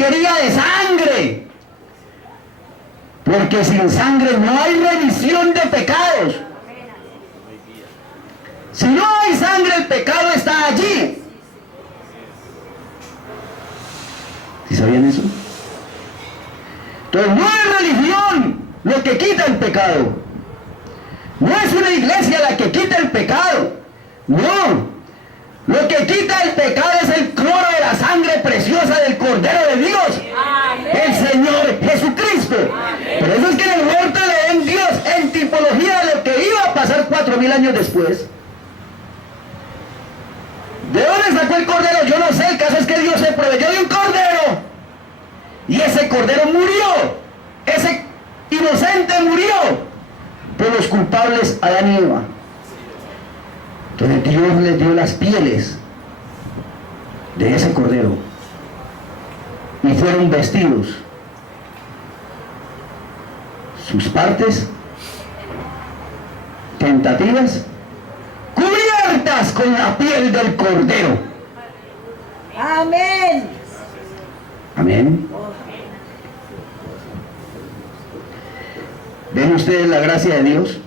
requería de sangre, porque sin sangre no hay remisión de pecados. Si no hay sangre, el pecado está allí. ¿Sí sabían eso? Entonces no es religión lo que quita el pecado. No es una iglesia la que quita el pecado. No. Lo que quita el pecado es el cloro de la sangre preciosa del Cordero de Dios. Amén. El Señor Jesucristo. Amén. Por eso es que en el huerto de Edén, Dios, en tipología de lo que iba a pasar 4000 años después, ¿de dónde sacó el cordero? Yo no sé, el caso es que Dios se proveyó de un cordero. Y ese cordero murió. Ese inocente murió por los culpables Adán y Eva. Entonces Dios les dio las pieles de ese cordero. Y fueron vestidos. Sus partes tentativas cubiertas con la piel del cordero. Amén. Amén. ¿Ven ustedes la gracia de Dios?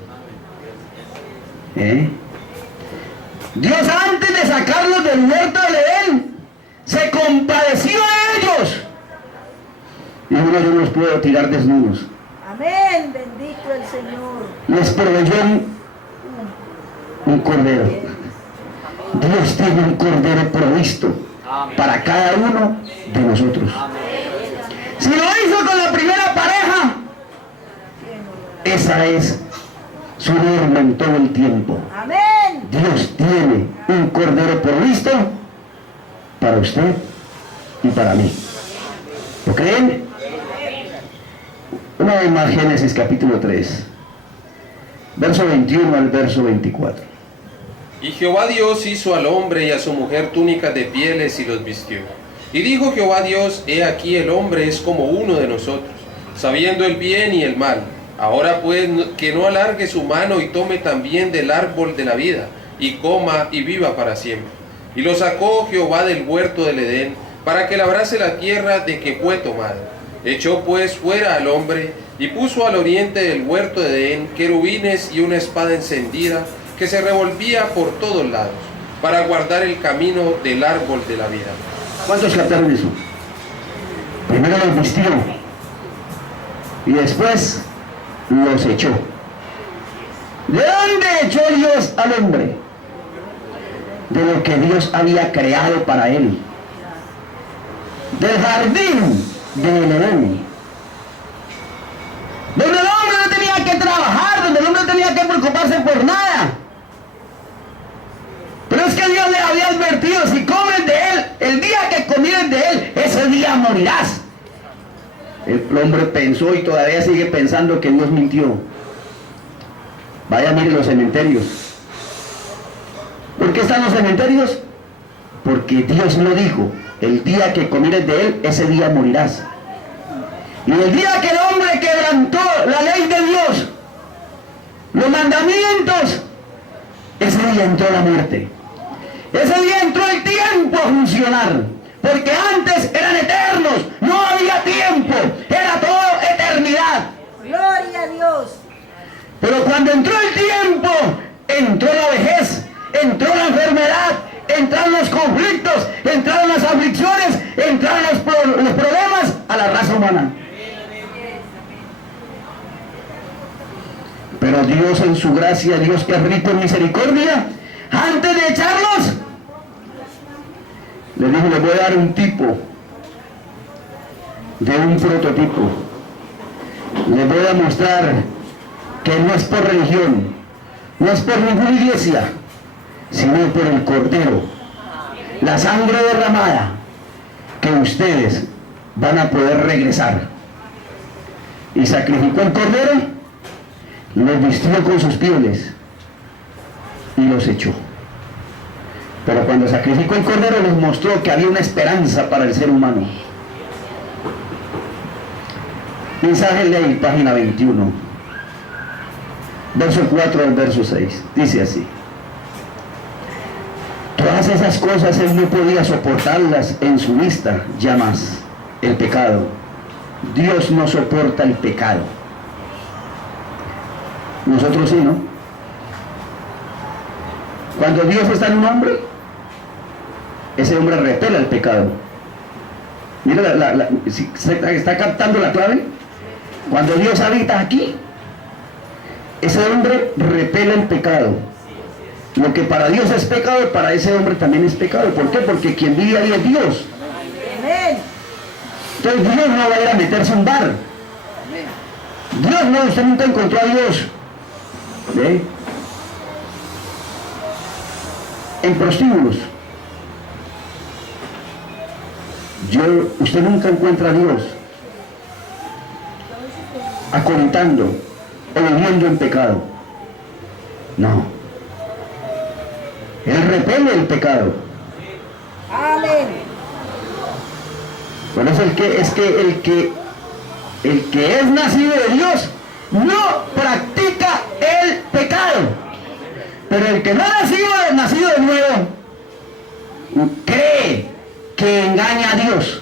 Dios, antes de sacarlos del huerto de Edén, se compadeció de ellos. Y uno, yo no los puedo tirar desnudos. Amén, bendito el Señor. Les proveyó un cordero. Dios tiene un cordero provisto para cada uno de nosotros. Si lo hizo con la primera pareja, esa es su norma en todo el tiempo. Amén. Dios tiene un cordero provisto para usted y para mí. ¿Lo creen? Una vez más, Génesis capítulo 3, verso 21 al verso 24. Y Jehová Dios hizo al hombre y a su mujer túnicas de pieles y los vistió. Y dijo Jehová Dios: he aquí el hombre es como uno de nosotros, sabiendo el bien y el mal. Ahora pues que no alargue su mano y tome también del árbol de la vida, y coma y viva para siempre. Y lo sacó Jehová del huerto del Edén, para que labrase la tierra de que fue tomado. Echó pues fuera al hombre, y puso al oriente del huerto de Edén querubines y una espada encendida, que se revolvía por todos lados, para guardar el camino del árbol de la vida. ¿Cuántos captaron eso? Primero los vistió, y después los echó. ¿De dónde echó Dios al hombre? De lo que Dios había creado para él. Del jardín de Edén. Donde el hombre no tenía que trabajar, donde el hombre no tenía que preocuparse por nada. Pero es que Dios le había advertido: si comes de él, el día que comieres de él, ese día morirás. El hombre pensó y todavía sigue pensando que Dios mintió. Vaya, mire los cementerios. ¿Por qué están los cementerios? Porque Dios lo dijo: el día que comieres de él, ese día morirás. Y el día que el hombre quebrantó la ley de Dios, los mandamientos, ese día entró la muerte. Ese día entró el tiempo a funcionar. Porque antes eran eternos, no había tiempo, era todo eternidad. Gloria a Dios. Pero cuando entró el tiempo, entró la vejez, entró la enfermedad, entraron los conflictos, entraron las aflicciones, entraron los problemas a la raza humana. Pero Dios, en su gracia, Dios que es rico en misericordia, antes de echarlos, le dijo: le voy a dar un tipo de un prototipo. Le voy a mostrar que no es por religión, no es por ninguna iglesia, sino por el Cordero, la sangre derramada, que ustedes van a poder regresar. Y sacrificó el Cordero, los vistió con sus pieles y los echó. Pero cuando sacrificó el Cordero, les mostró que había una esperanza para el ser humano. Mensaje Ley, página 21, verso 4 al verso 6. Dice así: todas esas cosas él no podía soportarlas en su vista ya más. el pecado. Dios no soporta el pecado. Nosotros sí, ¿no? Cuando Dios está en un hombre, ese hombre repela el pecado. Mira, si está captando la clave. Cuando Dios habita aquí, ese hombre repela el pecado. Lo que para Dios es pecado, para ese hombre también es pecado. ¿Por qué? Porque quien vive ahí es Dios. Amén. Entonces Dios no va a ir a meterse a un bar. Dios no, usted nunca encontró a Dios. ¿Ve? En prostíbulos. Usted nunca encuentra a Dios acolitando o viviendo en pecado. No. Él repele el pecado. Amén. Por eso el que es nacido de Dios no practica el pecado. Pero el que no ha nacido de nuevo, cree que engaña a Dios.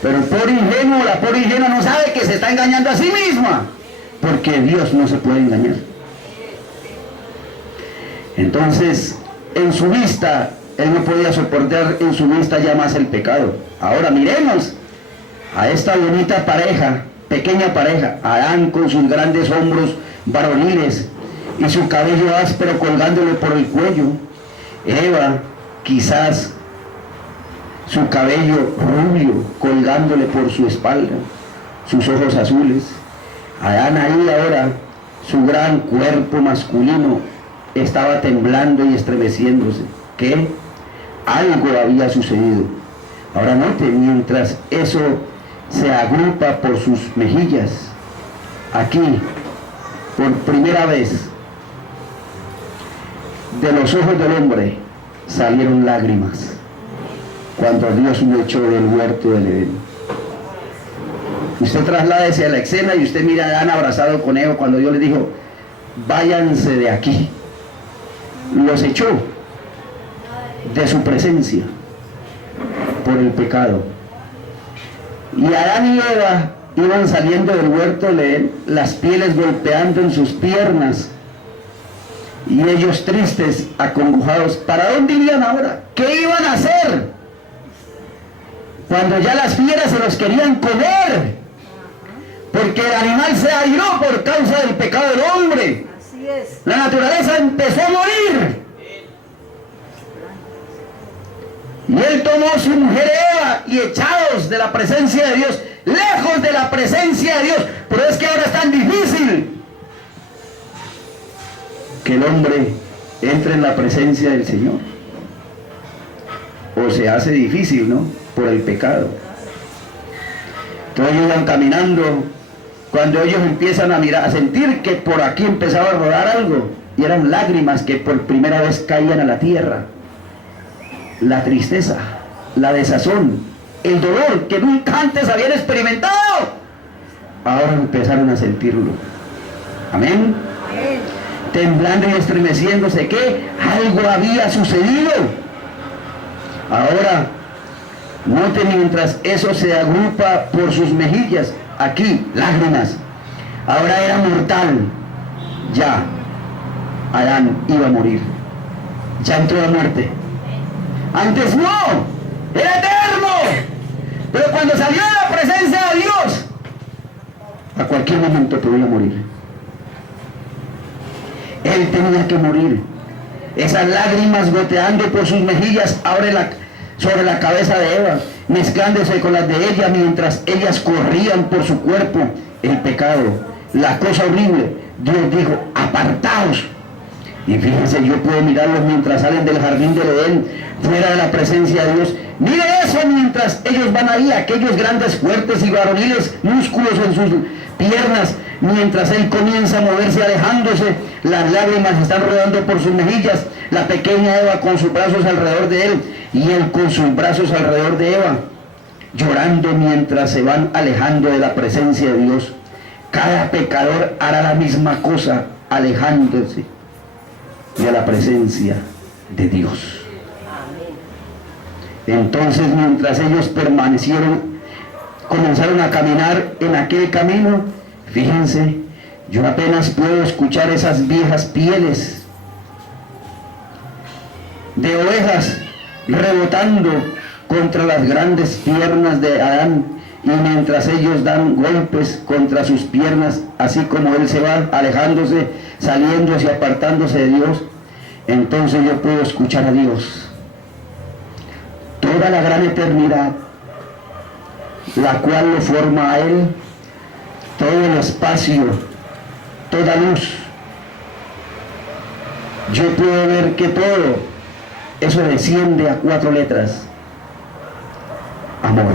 Pero el pobre ingenuo, la pobre ingenua no sabe que se está engañando a sí misma, porque Dios no se puede engañar. Entonces, en su vista, él no podía soportar en su vista ya más el pecado. Ahora miremos a esta bonita pareja, pequeña pareja, Adán con sus grandes hombros varoniles y su cabello áspero colgándole por el cuello. Eva, quizás su cabello rubio colgándole por su espalda, sus ojos azules. Adán ahí ahora, su gran cuerpo masculino estaba temblando y estremeciéndose. ¿Qué? Algo había sucedido. Ahora note, mientras eso se agrupa por sus mejillas, aquí, por primera vez, de los ojos del hombre salieron lágrimas cuando Dios lo echó del huerto del Edén. Usted trasládese a la escena y usted mira a Adán abrazado con Eva cuando Dios le dijo: váyanse de aquí. Los echó de su presencia por el pecado. Y Adán y Eva iban saliendo del huerto del Edén, las pieles golpeando en sus piernas, y ellos tristes, acongojados. ¿Para dónde irían ahora? ¿Qué iban a hacer? Cuando ya las fieras se los querían comer, porque el animal se airó por causa del pecado del hombre. Así es. La naturaleza empezó a morir. Y él tomó a su mujer Eva y echados de la presencia de Dios, lejos de la presencia de Dios. Pero es que ahora es tan difícil que el hombre entre en la presencia del Señor. O se hace difícil, ¿no? Por el pecado. Entonces ellos van caminando, cuando ellos empiezan a mirar, a sentir que por aquí empezaba a rodar algo, y eran lágrimas que por primera vez caían a la tierra. La tristeza, la desazón, el dolor que nunca antes habían experimentado, ahora empezaron a sentirlo. Amén. Amén. Temblando y estremeciéndose, que algo había sucedido. Ahora, note, mientras eso se agrupa por sus mejillas, aquí, lágrimas. Ahora era mortal. Ya, Adán iba a morir. Ya entró la muerte. Antes no, era eterno. Pero cuando salió de la presencia de Dios, a cualquier momento podía morir. Él tenía que morir. Esas lágrimas goteando por sus mejillas sobre la cabeza de Eva, mezclándose con las de ella, mientras ellas corrían por su cuerpo el pecado, la cosa horrible. Dios dijo: apartaos. Y fíjense, yo puedo mirarlos mientras salen del jardín del Edén, fuera de la presencia de Dios. Mire eso mientras ellos van ahí, aquellos grandes, fuertes y varoniles músculos en sus piernas, mientras él comienza a moverse alejándose, las lágrimas están rodando por sus mejillas, la pequeña Eva con sus brazos alrededor de él, y él con sus brazos alrededor de Eva, llorando mientras se van alejando de la presencia de Dios. Cada pecador hará la misma cosa, alejándose de la presencia de Dios. Entonces, mientras ellos permanecieron comenzaron a caminar en aquel camino. Fíjense, yo apenas puedo escuchar esas viejas pieles de ovejas rebotando contra las grandes piernas de Adán, y mientras ellos dan golpes contra sus piernas, así como él se va alejándose, saliéndose y apartándose de Dios, entonces yo puedo escuchar a Dios. Toda la gran eternidad, la cual lo forma a él, todo el espacio, toda luz. Yo puedo ver que todo eso desciende a 4 letras: amor.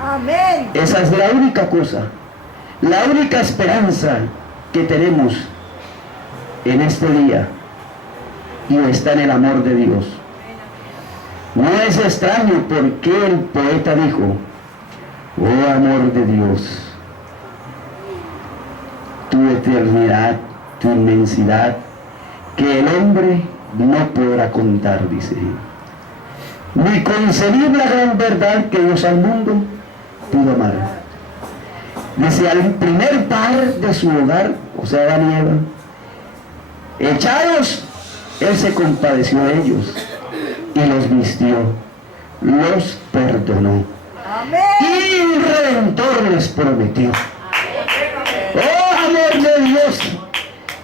Amén. Esa es la única cosa, la única esperanza que tenemos en este día, y está en el amor de Dios. No es extraño porque el poeta dijo: oh amor de Dios, tu eternidad, tu inmensidad, que el hombre no podrá contar, dice, ni concebir la gran verdad que Dios al mundo pudo amar. Dice, al primer par de su hogar, o sea, Adán y Eva, echados, él se compadeció de ellos y los vistió, los perdonó. Amén. Y un redentor les prometió. Oh amor de Dios,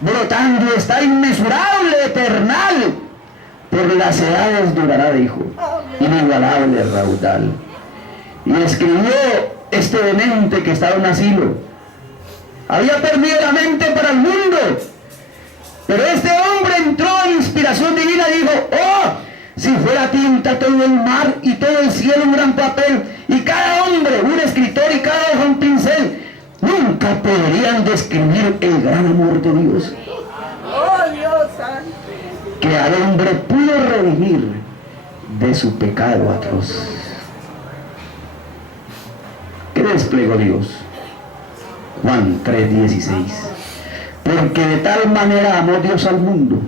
brotando está inmesurable, eternal, por las edades durará, dijo, inigualable raudal. Y escribió este demente que estaba en asilo. Había perdido la mente para el mundo, pero este hombre entró en inspiración divina y dijo: oh, si fuera tinta todo el mar y todo el cielo un gran papel, y cada hombre un escritor y cada hoja un pincel, nunca podrían describir el gran amor de Dios, Oh Dios santo. que al hombre pudo redimir de su pecado atroz. ¿Qué desplegó Dios? Juan 3:16. Porque de tal manera amó Dios al mundo,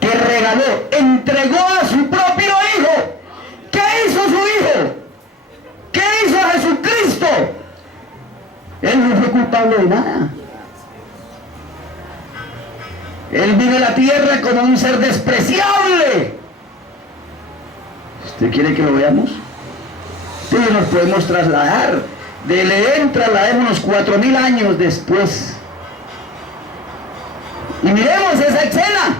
que regaló, entregó a su propio Hijo. ¿Qué hizo su Hijo? ¿Qué hizo Jesucristo? Él no fue culpable de nada. Él vino a la tierra como un ser despreciable. ¿Usted quiere que lo veamos? Entonces nos podemos trasladar. Del Edén trasladémonos 4000 años después. Y miremos esa escena.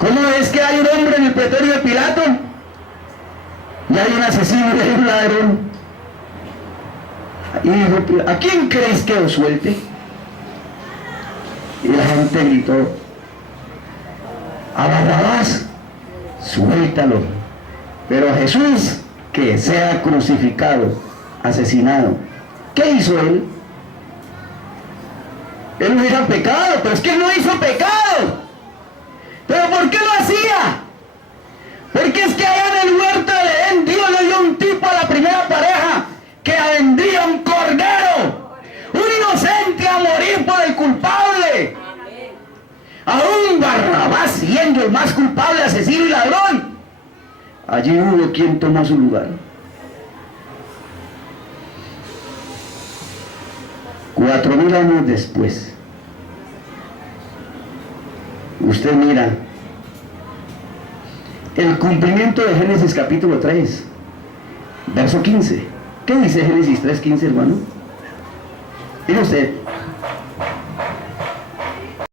¿Cómo es que hay un hombre en el pretorio de Pilato? Y hay un asesino y hay un ladrón. Y dijo: ¿a quién crees que os suelte? Y la gente gritó: a Barrabás, suéltalo. Pero a Jesús, que sea crucificado, asesinado. ¿Qué hizo él? Él no hizo pecado, pero es que él no hizo pecado. ¿Pero por qué lo hacía? Porque es que allá en el huerto de Edén Dios le dio un tipo a la primera pareja, que vendría un cordero, un inocente a morir por el culpable. Aún Barrabás, siendo el más culpable, asesino y ladrón, allí hubo quien tomó su lugar. 4000 años después, usted mira el cumplimiento de Génesis capítulo 3, verso 15. ¿Qué dice Génesis 3:15, hermano? Mire usted: